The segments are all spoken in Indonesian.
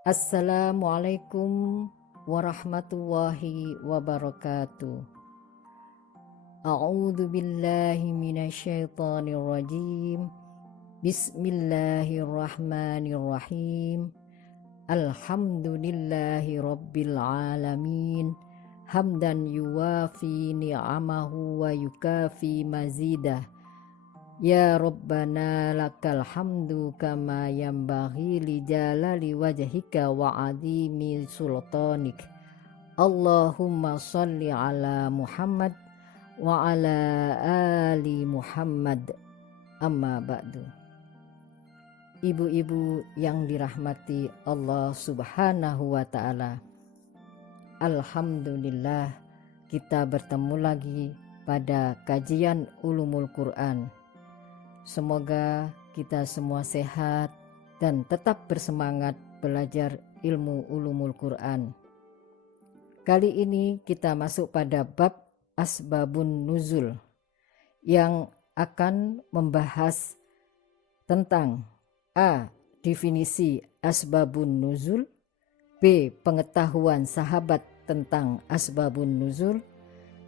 Assalamualaikum warahmatullahi wabarakatuh. A'udzu billahi minasyaitonir rajim. Bismillahirrahmanirrahim. Alhamdulillahi rabbil alamin. Hamdan yuwafi ni'amahu wa yukafi mazidah. Ya Rabbana lakal hamdu kama yanbaghi li jalali wajhika wa adimi sultanik. Allahumma salli ala Muhammad wa ala ali Muhammad. Amma ba'du. Ibu-ibu yang dirahmati Allah Subhanahu wa ta'ala, alhamdulillah kita bertemu lagi pada kajian Ulumul Quran. Semoga kita semua sehat dan tetap bersemangat belajar ilmu ulumul Quran. Kali ini kita masuk pada bab asbabun nuzul yang akan membahas tentang A. Definisi asbabun nuzul, B. Pengetahuan sahabat tentang asbabun nuzul,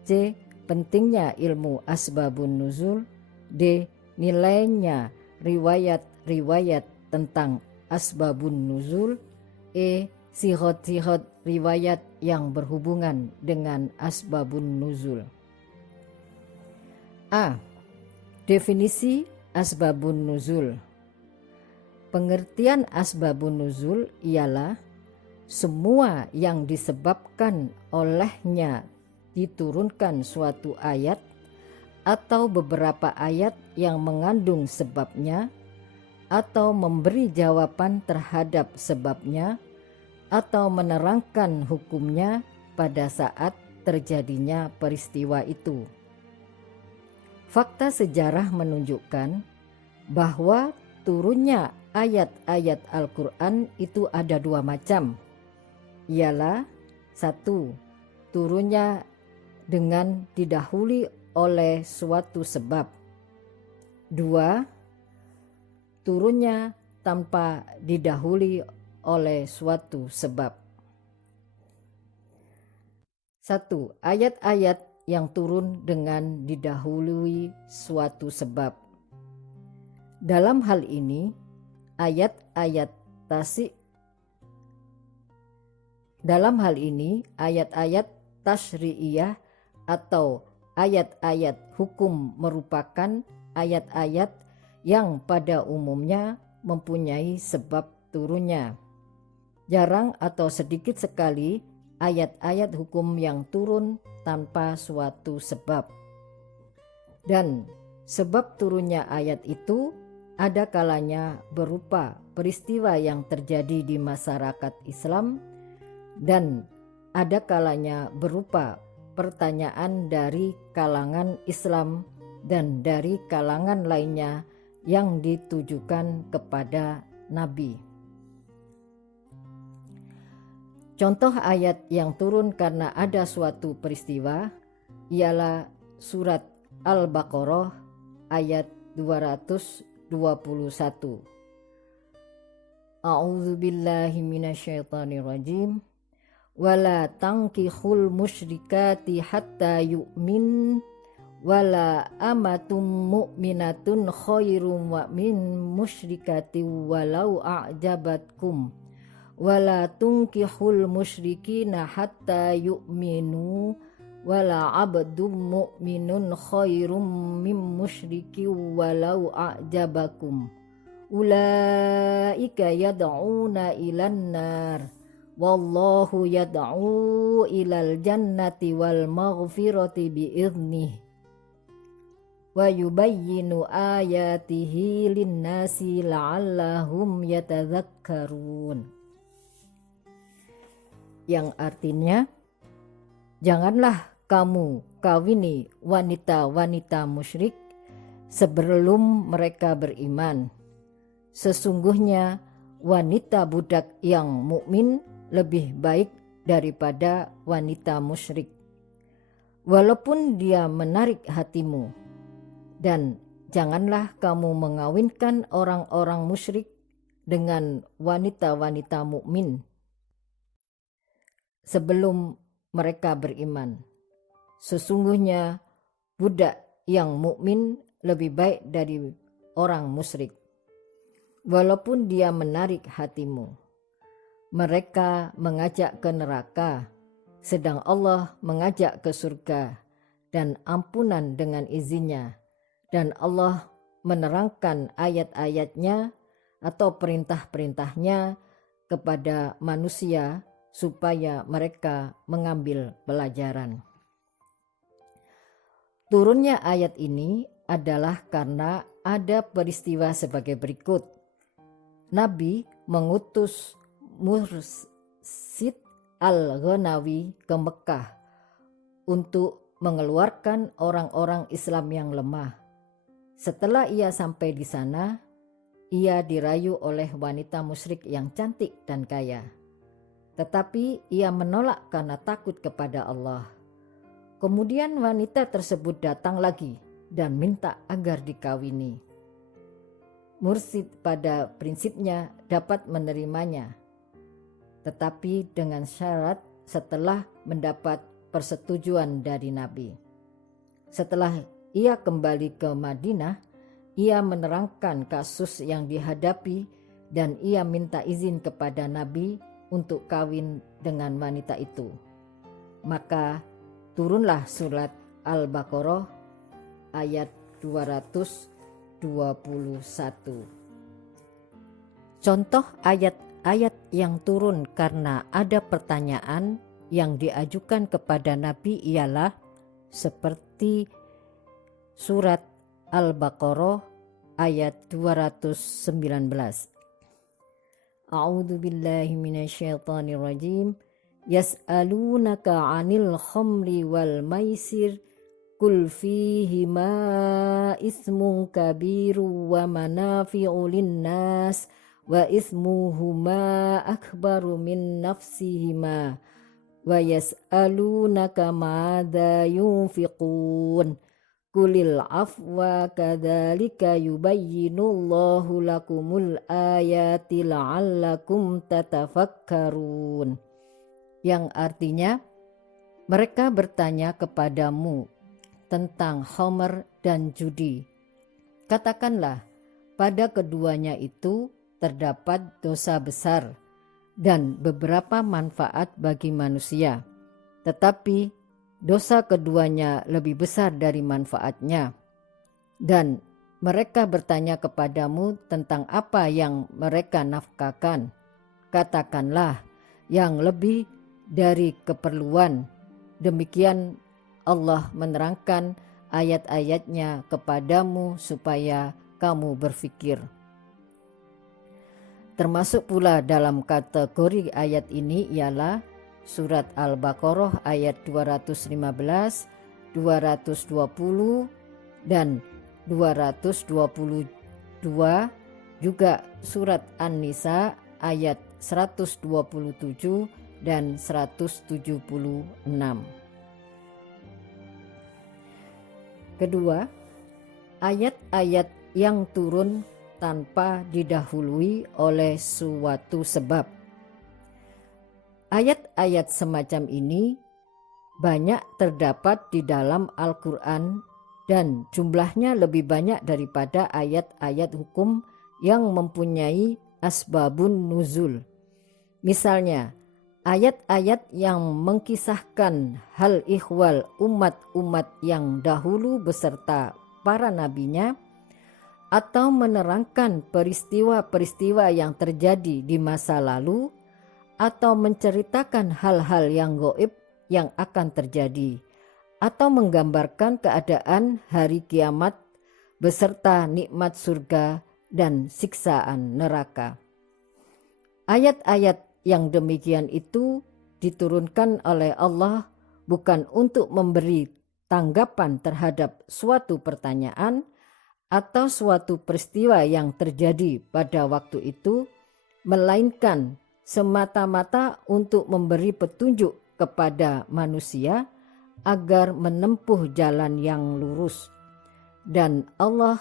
C. Pentingnya ilmu asbabun nuzul, D. Nilainya riwayat-riwayat tentang asbabun nuzul, E. Sihot-sihot riwayat yang berhubungan dengan asbabun nuzul. A. Definisi asbabun nuzul. Pengertian asbabun nuzul ialah semua yang disebabkan olehnya diturunkan suatu ayat atau beberapa ayat yang mengandung sebabnya, atau memberi jawaban terhadap sebabnya, atau menerangkan hukumnya pada saat terjadinya peristiwa itu. Fakta sejarah menunjukkan bahwa turunnya ayat-ayat Al-Quran itu ada dua macam, ialah satu, turunnya dengan didahului oleh suatu sebab. Dua, turunnya tanpa didahului oleh suatu sebab. Satu, ayat-ayat yang turun dengan didahului suatu sebab. Dalam hal ini, ayat-ayat tasyri'iyah atau ayat-ayat hukum merupakan ayat-ayat yang pada umumnya mempunyai sebab turunnya. Jarang atau sedikit sekali ayat-ayat hukum yang turun tanpa suatu sebab. Dan sebab turunnya ayat itu ada kalanya berupa peristiwa yang terjadi di masyarakat Islam, dan ada kalanya berupa pertanyaan dari kalangan Islam dan dari kalangan lainnya yang ditujukan kepada Nabi. Contoh ayat yang turun karena ada suatu peristiwa ialah surat Al-Baqarah ayat 221. A'udzu billahi minasyaitonir rajim. Wala tankihul musyrikati hatta yu'min wala amatum mu'minatun khairum wa min musyrikati walau a'jabatkum wala tunkihul musyrikina hatta yu'minu wala abdum mu'minun khairum min musyriki walau a'jabakum ulaika yad'una ilan nar wallahu yad'u ilal jannati wal maghfirati bi'idhnih wa yubayyinu ayatihi linnasi la'allahum yatadzakkarun. Yang artinya, janganlah kamu kawini wanita-wanita musyrik sebelum mereka beriman. Sesungguhnya wanita budak yang mukmin lebih baik daripada wanita musyrik, walaupun dia menarik hatimu. Dan janganlah kamu mengawinkan orang-orang musyrik dengan wanita-wanita mukmin sebelum mereka beriman. Sesungguhnya budak yang mukmin lebih baik dari orang musyrik, walaupun dia menarik hatimu. Mereka mengajak ke neraka, sedang Allah mengajak ke surga dan ampunan dengan izinnya, dan Allah menerangkan ayat-ayatnya atau perintah-perintahnya kepada manusia supaya mereka mengambil pelajaran. Turunnya ayat ini adalah karena ada peristiwa sebagai berikut. Nabi mengutus Mursid al-Ghanawi ke Mekah untuk mengeluarkan orang-orang Islam yang lemah. Setelah ia sampai di sana, ia dirayu oleh wanita musyrik yang cantik dan kaya. Tetapi ia menolak karena takut kepada Allah. Kemudian wanita tersebut datang lagi dan minta agar dikawini. Mursid pada prinsipnya dapat menerimanya, tetapi dengan syarat setelah mendapat persetujuan dari Nabi. Setelah ia kembali ke Madinah, ia menerangkan kasus yang dihadapi dan ia minta izin kepada Nabi untuk kawin dengan wanita itu. Maka turunlah surat Al-Baqarah ayat 221. Contoh ayat-ayat yang turun karena ada pertanyaan yang diajukan kepada Nabi ialah seperti surat Al-Baqarah ayat 219. A'udzu billahi minasyaitonir rajim. Yas'alunaka 'anil khamri wal maisir qul fihima ismun kabiru wa manafi'u linnas wa ismuhuma akbaru min nafsihima wa yas'alunaka madza yunfiqun qulil afwa kadzalika yubayyinullahu lakumul ayati la'allakum tatafakkarun, yang artinya mereka bertanya kepadamu tentang khamr dan judi. Katakanlah, pada keduanya itu terdapat dosa besar dan beberapa manfaat bagi manusia, tetapi dosa keduanya lebih besar dari manfaatnya. Dan mereka bertanya kepadamu tentang apa yang mereka nafkahkan. Katakanlah, yang lebih dari keperluan. Demikian Allah menerangkan ayat-ayatnya kepadamu supaya kamu berfikir. Termasuk pula dalam kategori ayat ini ialah surat Al-Baqarah ayat 215, 220, dan 222, juga surat An-Nisa ayat 127 dan 176. Kedua, ayat-ayat yang turun tanpa didahului oleh suatu sebab. Ayat-ayat semacam ini banyak terdapat di dalam Al-Quran dan jumlahnya lebih banyak daripada ayat-ayat hukum yang mempunyai asbabun nuzul. Misalnya, ayat-ayat yang mengkisahkan hal ihwal umat-umat yang dahulu beserta para nabinya, atau menerangkan peristiwa-peristiwa yang terjadi di masa lalu, atau menceritakan hal-hal yang gaib yang akan terjadi, atau menggambarkan keadaan hari kiamat beserta nikmat surga dan siksaan neraka. Ayat-ayat yang demikian itu diturunkan oleh Allah bukan untuk memberi tanggapan terhadap suatu pertanyaan atau suatu peristiwa yang terjadi pada waktu itu, melainkan semata-mata untuk memberi petunjuk kepada manusia agar menempuh jalan yang lurus. Dan Allah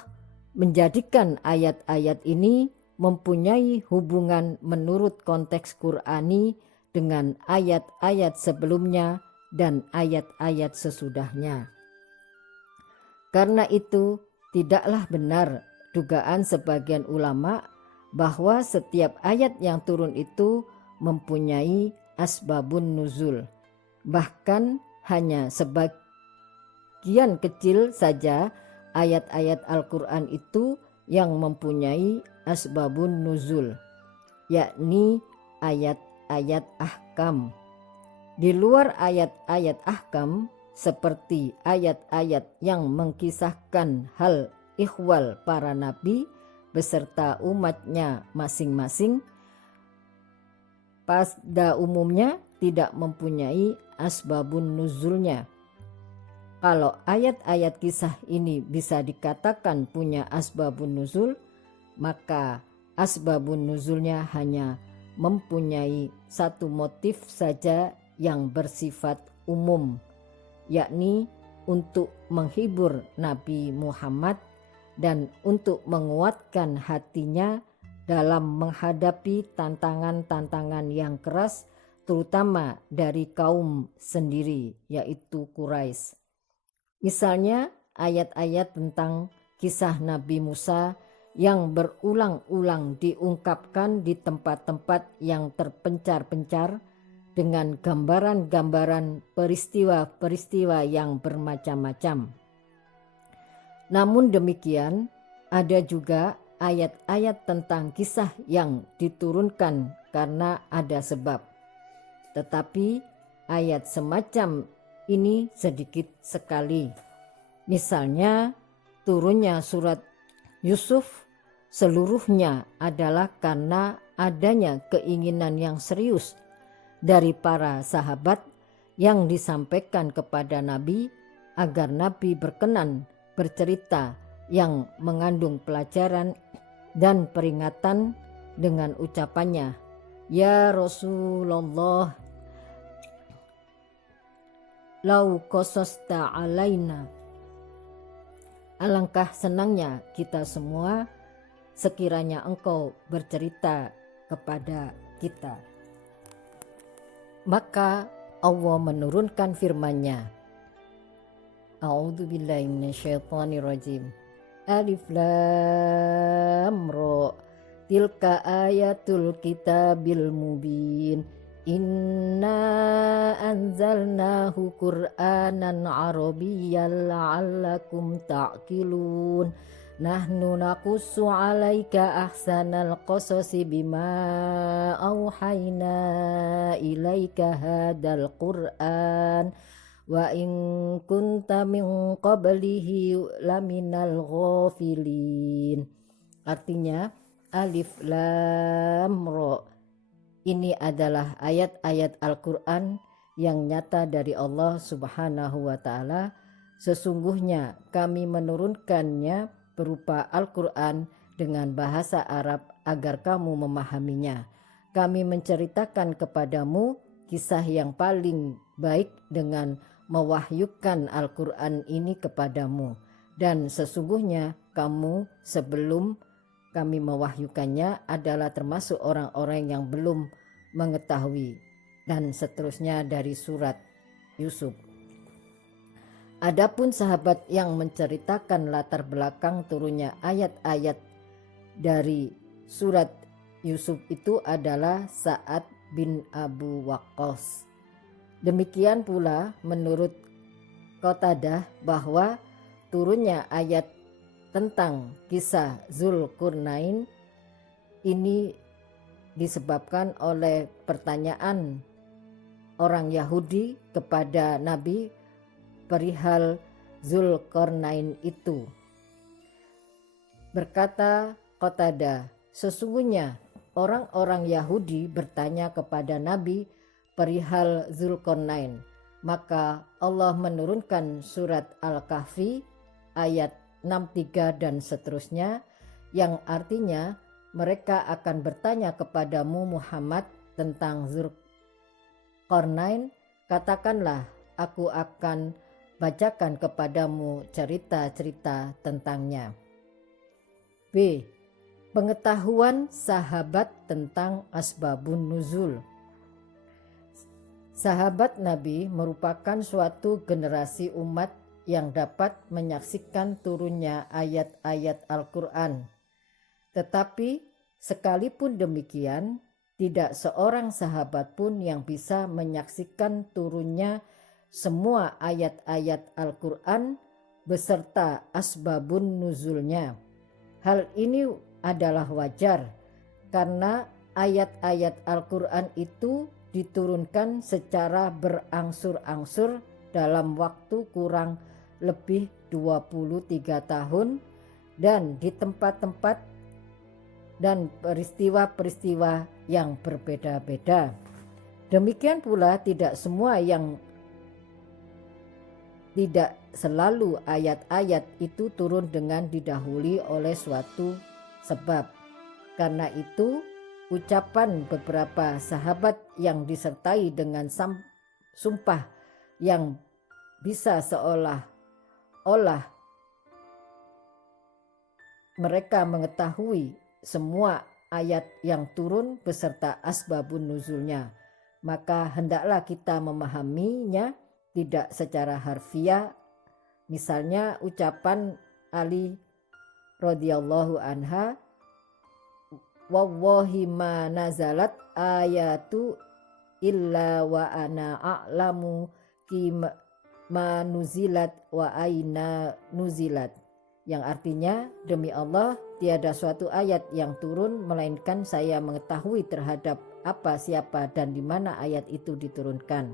menjadikan ayat-ayat ini mempunyai hubungan menurut konteks Qur'ani dengan ayat-ayat sebelumnya dan ayat-ayat sesudahnya. Karena itu, tidaklah benar dugaan sebagian ulama bahwa setiap ayat yang turun itu mempunyai asbabun nuzul. Bahkan hanya sebagian kecil saja ayat-ayat Al-Quran itu yang mempunyai asbabun nuzul, yakni ayat-ayat ahkam. Di luar ayat-ayat ahkam, seperti ayat-ayat yang mengkisahkan hal ihwal para nabi beserta umatnya masing-masing, pada umumnya tidak mempunyai asbabun nuzulnya. Kalau ayat-ayat kisah ini bisa dikatakan punya asbabun nuzul, maka asbabun nuzulnya hanya mempunyai satu motif saja yang bersifat umum, yakni untuk menghibur Nabi Muhammad dan untuk menguatkan hatinya dalam menghadapi tantangan-tantangan yang keras, terutama dari kaum sendiri, yaitu Quraisy. Misalnya ayat-ayat tentang kisah Nabi Musa yang berulang-ulang diungkapkan di tempat-tempat yang terpencar-pencar dengan gambaran-gambaran peristiwa-peristiwa yang bermacam-macam. Namun demikian, ada juga ayat-ayat tentang kisah yang diturunkan karena ada sebab. Tetapi ayat semacam ini sedikit sekali. Misalnya, turunnya surat Yusuf seluruhnya adalah karena adanya keinginan yang serius dari para sahabat yang disampaikan kepada Nabi agar Nabi berkenan bercerita yang mengandung pelajaran dan peringatan dengan ucapannya, "Ya Rasulullah, lau qasasta alaina." Alangkah senangnya kita semua sekiranya engkau bercerita kepada kita. Maka Allah menurunkan firman-Nya, A'udzubillahi minasyaitonirrajim. Alif Lam Ra. Tilka ayatul kitabil mubin. Inna anzalnahu Qur'anan Arabiyyan la'allakum ta'qilun. Nahnu naqussu 'alaika ahsanal qasasi bima auhayna ilaika hadzal Qur'an wa in kunta min qablihi laminal ghafilin. Artinya, Alif Lam Ra. Ini adalah ayat-ayat Al-Quran yang nyata dari Allah Subhanahu wa Ta'ala. Sesungguhnya kami menurunkannya berupa Al-Quran dengan bahasa Arab agar kamu memahaminya. Kami menceritakan kepadamu kisah yang paling baik dengan mewahyukan Al-Quran ini kepadamu. Dan sesungguhnya kamu sebelum kami mewahyukannya adalah termasuk orang-orang yang belum mengetahui. Dan seterusnya dari surat Yusuf. Adapun sahabat yang menceritakan latar belakang turunnya ayat-ayat dari surat Yusuf itu adalah Sa'ad bin Abu Waqqas. Demikian pula menurut Qatadah bahwa turunnya ayat tentang kisah Zulkarnain ini disebabkan oleh pertanyaan orang Yahudi kepada Nabi perihal Zulkarnain itu. Berkata Qatadah, sesungguhnya orang-orang Yahudi bertanya kepada Nabi perihal Zulkarnain, maka Allah menurunkan surat Al-Kahfi ayat 63 dan seterusnya, yang artinya mereka akan bertanya kepadamu Muhammad tentang Zulkarnain. Katakanlah, aku akan bacakan kepadamu cerita-cerita tentangnya. B. Pengetahuan sahabat tentang asbabun nuzul. Sahabat Nabi merupakan suatu generasi umat yang dapat menyaksikan turunnya ayat-ayat Al-Quran. Tetapi sekalipun demikian, tidak seorang sahabat pun yang bisa menyaksikan turunnya semua ayat-ayat Al-Quran beserta asbabun nuzulnya. Hal ini adalah wajar karena ayat-ayat Al-Quran itu diturunkan secara berangsur-angsur dalam waktu kurang lebih 23 tahun dan di tempat-tempat dan peristiwa-peristiwa yang berbeda-beda. Demikian pula tidak selalu ayat-ayat itu turun dengan didahului oleh suatu sebab. Karena itu, ucapan beberapa sahabat yang disertai dengan sumpah yang bisa seolah-olah mereka mengetahui semua ayat yang turun beserta asbabun nuzulnya, maka hendaklah kita memahaminya tidak secara harfiah. Misalnya ucapan Ali radhiyallahu anha, wallahi ma nazalat ayatu illa wa ana a'lamu ma nuzilat wa aina nuzilat, yang artinya demi Allah tiada suatu ayat yang turun melainkan saya mengetahui terhadap apa, siapa dan di mana ayat itu diturunkan.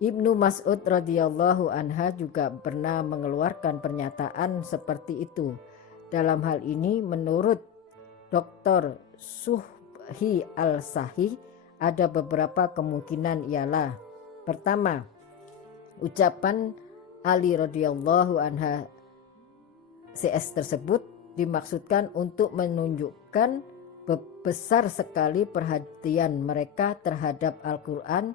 Ibnu Mas'ud radhiyallahu anha juga pernah mengeluarkan pernyataan seperti itu. Dalam hal ini menurut Dr. Subhi Al-Sahih ada beberapa kemungkinan, ialah pertama, ucapan Ali radhiyallahu anha CS tersebut dimaksudkan untuk menunjukkan besar sekali perhatian mereka terhadap Al-Quran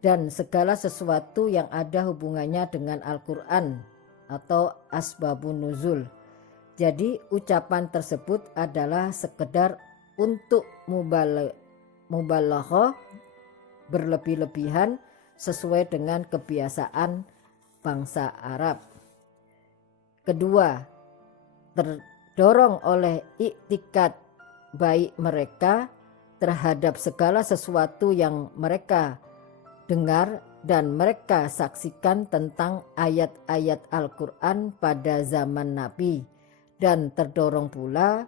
dan segala sesuatu yang ada hubungannya dengan Al-Quran atau asbabun nuzul. Jadi ucapan tersebut adalah sekedar untuk mubalaghah, berlebih-lebihan sesuai dengan kebiasaan bangsa Arab. Kedua, terdorong oleh iktikad baik mereka terhadap segala sesuatu yang mereka dengar dan mereka saksikan tentang ayat-ayat Al-Quran pada zaman Nabi, dan terdorong pula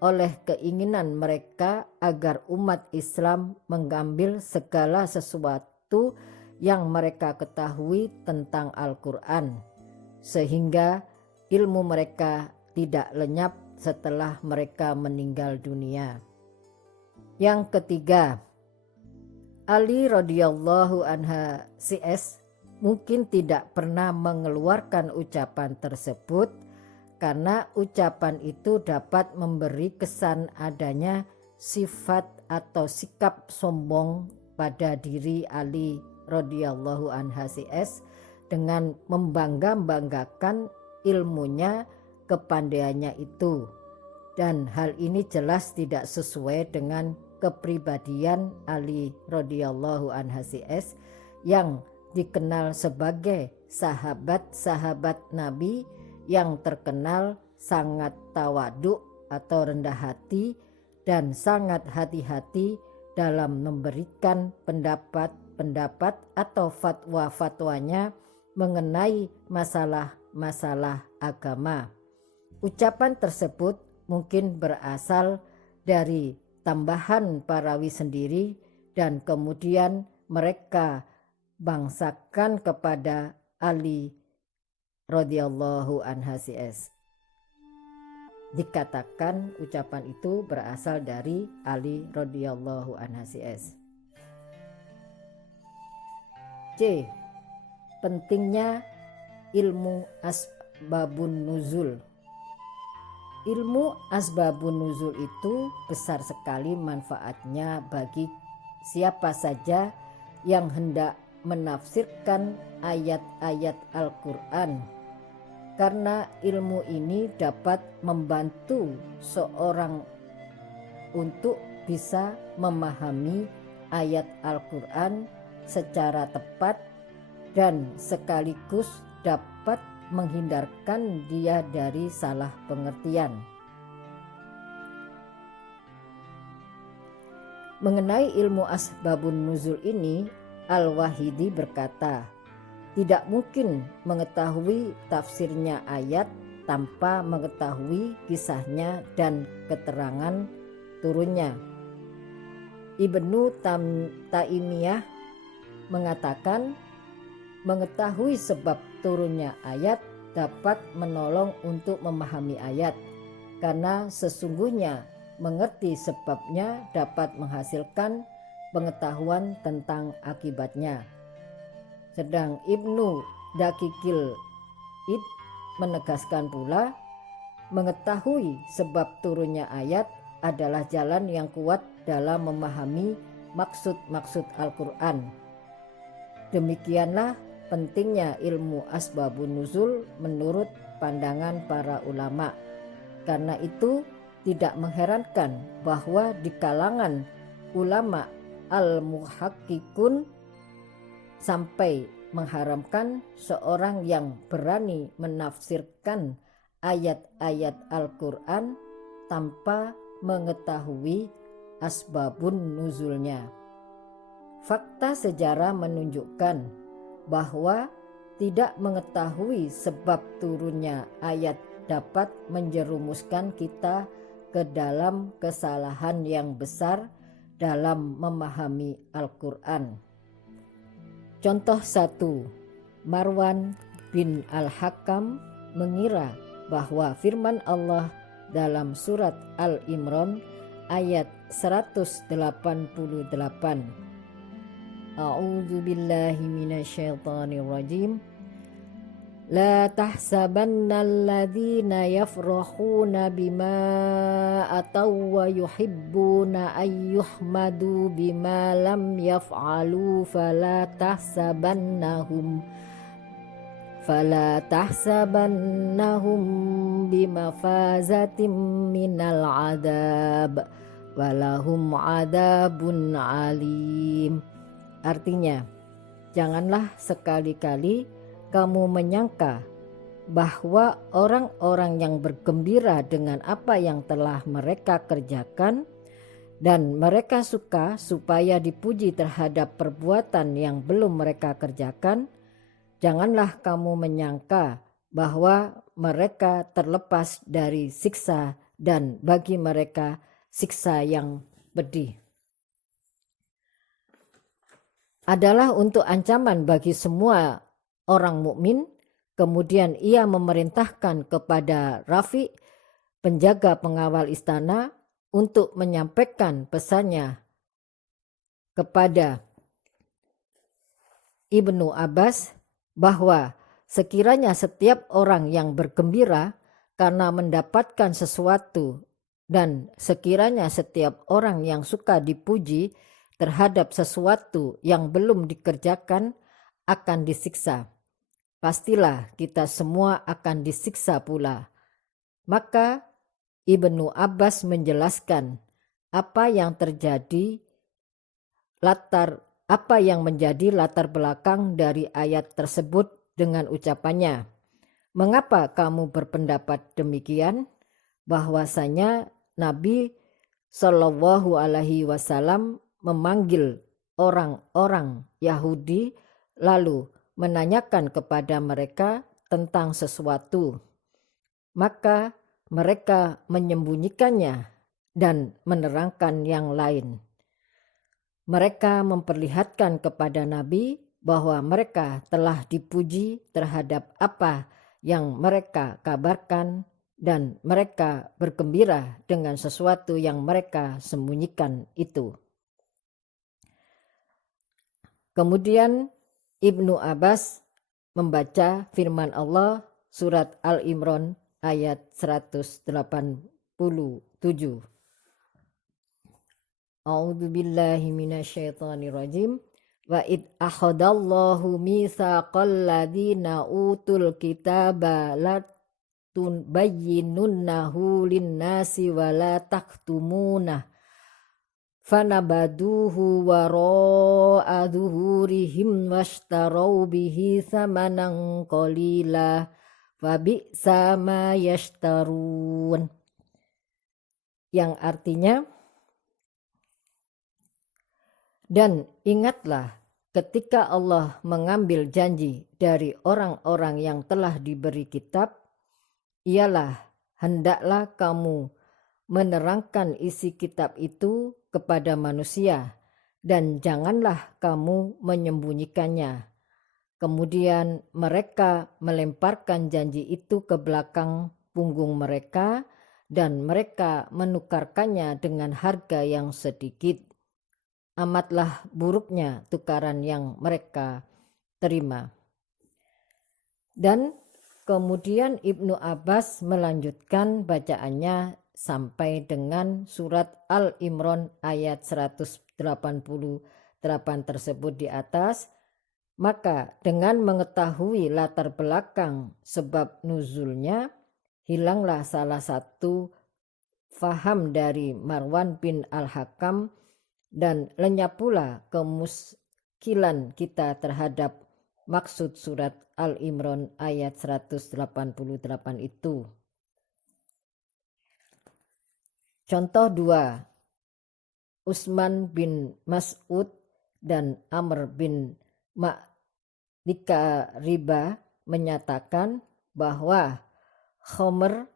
oleh keinginan mereka agar umat Islam mengambil segala sesuatu yang mereka ketahui tentang Al-Quran, sehingga ilmu mereka tidak lenyap setelah mereka meninggal dunia. Yang ketiga, Ali radhiyallahu anha CS mungkin tidak pernah mengeluarkan ucapan tersebut karena ucapan itu dapat memberi kesan adanya sifat atau sikap sombong pada diri Ali radhiyallahu anha CS dengan membangga-banggakan ilmunya, kepandaiannya itu, dan hal ini jelas tidak sesuai dengan kepribadian Ali radhiyallahu anha CS yang dikenal sebagai sahabat-sahabat Nabi yang terkenal sangat tawaduk atau rendah hati dan sangat hati-hati dalam memberikan pendapat-pendapat atau fatwa-fatwanya mengenai masalah-masalah agama. Ucapan tersebut mungkin berasal dari tambahan parawi sendiri dan kemudian mereka bangsakan kepada Ali radhiyallahu anha CS. Dikatakan ucapan itu berasal dari Ali radhiyallahu anha CS. C. Pentingnya ilmu asbabun nuzul. Ilmu asbabun nuzul itu besar sekali manfaatnya bagi siapa saja yang hendak menafsirkan ayat-ayat Al-Quran, karena ilmu ini dapat membantu seorang untuk bisa memahami ayat Al-Quran secara tepat dan sekaligus dapat menghindarkan dia dari salah pengertian. Mengenai ilmu asbabun nuzul ini, Al-Wahidi berkata, tidak mungkin mengetahui tafsirnya ayat tanpa mengetahui kisahnya dan keterangan turunnya. Ibnu Taimiyah mengatakan, mengetahui sebab turunnya ayat dapat menolong untuk memahami ayat, karena sesungguhnya mengerti sebabnya dapat menghasilkan pengetahuan tentang akibatnya. Sedang Ibnu Daqiqil Id menegaskan pula, mengetahui sebab turunnya ayat adalah jalan yang kuat dalam memahami maksud-maksud Al-Quran. Demikianlah pentingnya ilmu asbabun nuzul menurut pandangan para ulama. Karena itu tidak mengherankan bahwa di kalangan ulama al-muhakkikun sampai mengharamkan seorang yang berani menafsirkan ayat-ayat Al-Quran tanpa mengetahui asbabun nuzulnya. Fakta sejarah menunjukkan bahwa tidak mengetahui sebab turunnya ayat dapat menjerumuskan kita ke dalam kesalahan yang besar dalam memahami Al-Quran. Contoh 1, Marwan bin Al-Hakam mengira bahwa firman Allah dalam surat Al-Imran ayat 188, A'udzu billahi minasyaitonir rajim, La tahsabannal ladzina yafrahuna bima ataw wa yuhibbuna ayyuhmadu bima lam yaf'alu fala tahsabannahum bimafazatim minal adab walahum adabun alim. Artinya, janganlah sekali-kali kamu menyangka bahwa orang-orang yang bergembira dengan apa yang telah mereka kerjakan dan mereka suka supaya dipuji terhadap perbuatan yang belum mereka kerjakan, janganlah kamu menyangka bahwa mereka terlepas dari siksa dan bagi mereka siksa yang pedih. Adalah untuk ancaman bagi semua orang mukmin. Kemudian ia memerintahkan kepada Rafi, penjaga pengawal istana, untuk menyampaikan pesannya kepada Ibnu Abbas bahwa sekiranya setiap orang yang bergembira karena mendapatkan sesuatu dan sekiranya setiap orang yang suka dipuji terhadap sesuatu yang belum dikerjakan akan disiksa, pastilah kita semua akan disiksa pula. Maka Ibnu Abbas menjelaskan apa yang menjadi latar belakang dari ayat tersebut dengan ucapannya, mengapa kamu berpendapat demikian? Bahwasanya Nabi Shallallahu Alaihi Wasallam memanggil orang-orang Yahudi lalu menanyakan kepada mereka tentang sesuatu, maka mereka menyembunyikannya dan menerangkan yang lain. Mereka memperlihatkan kepada Nabi bahwa mereka telah dipuji terhadap apa yang mereka kabarkan dan mereka bergembira dengan sesuatu yang mereka sembunyikan itu. Kemudian Ibnu Abbas membaca firman Allah surat Al-Imran ayat 187. A'udzu billahi minasyaitonir rajim. Wa id akhadallahu mitsaqal ladzina utul kitaba latun bayyinunnahu linnasi wa la taktumunah fanabaduhu wara'a dhuhurihim washtarau bihi thamanan qalila fabi'sa ma yashtarun, yang artinya, dan ingatlah ketika Allah mengambil janji dari orang-orang yang telah diberi kitab, ialah hendaklah kamu menerangkan isi kitab itu kepada manusia dan janganlah kamu menyembunyikannya. Kemudian mereka melemparkan janji itu ke belakang punggung mereka dan mereka menukarkannya dengan harga yang sedikit. Amatlah buruknya tukaran yang mereka terima. Dan kemudian Ibnu Abbas melanjutkan bacaannya sampai dengan surat Al-Imran ayat 188 tersebut di atas. Maka dengan mengetahui latar belakang sebab nuzulnya, hilanglah salah satu faham dari Marwan bin Al-Hakam dan lenyap pula kemuskilan kita terhadap maksud surat Al-Imran ayat 188 itu. Contoh 2. Utsman bin Mas'ud dan Amr bin Ma'dika Riba menyatakan bahwa khamr,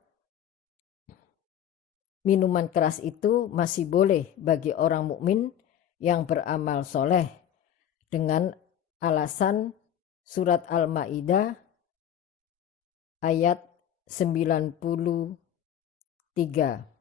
minuman keras itu masih boleh bagi orang mukmin yang beramal soleh dengan alasan surat Al-Maidah ayat 93.